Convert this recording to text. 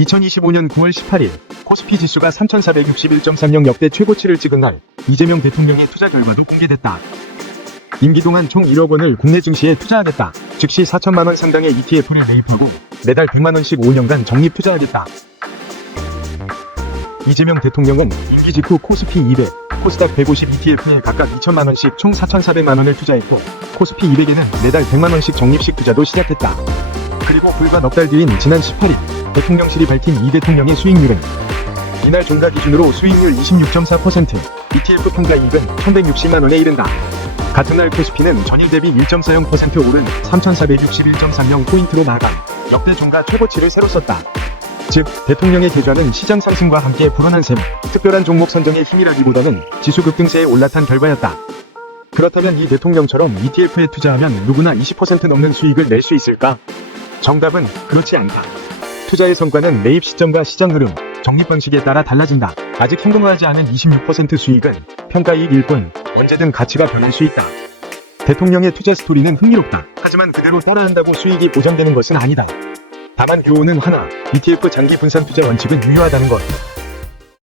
2025년 9월 18일 코스피 지수가 3,461.30 역대 최고치를 찍은 날 이재명 대통령의 투자 결과도 공개됐다. 임기 동안 총 1억 원을 국내 증시에 투자하겠다. 즉시 4천만 원 상당의 ETF를 매입하고 매달 100만 원씩 5년간 적립 투자하겠다. 이재명 대통령은 임기 직후 코스피 200, 코스닥 150 ETF에 각각 2천만 원씩 총 4,400만 원을 투자했고 코스피 200에는 매달 100만 원씩 적립식 투자도 시작했다. 그리고 불과 넉 달 뒤인 지난 18일 대통령실이 밝힌 이 대통령의 수익률은 이날 종가 기준으로 수익률 26.4%, ETF 평가이익은 1,160만 원에 이른다. 같은 날 코스피는 전일 대비 1.40% 오른 3,461.30포인트로 나아가 역대 종가 최고치를 새로 썼다. 즉, 대통령의 계좌는 시장 상승과 함께 불어난 셈, 특별한 종목 선정의 힘이라기보다는 지수 급등세에 올라탄 결과였다. 그렇다면 이 대통령처럼 ETF에 투자하면 누구나 20% 넘는 수익을 낼 수 있을까? 정답은 그렇지 않다. 투자의 성과는 매입 시점과 시장 흐름, 적립 방식에 따라 달라진다. 아직 성공하지 않은 26% 수익은 평가이익일 뿐 언제든 가치가 변할 수 있다. 대통령의 투자 스토리는 흥미롭다. 하지만 그대로 따라한다고 수익이 보장되는 것은 아니다. 다만 교훈은 하나, ETF 장기 분산 투자 원칙은 유효하다는 것.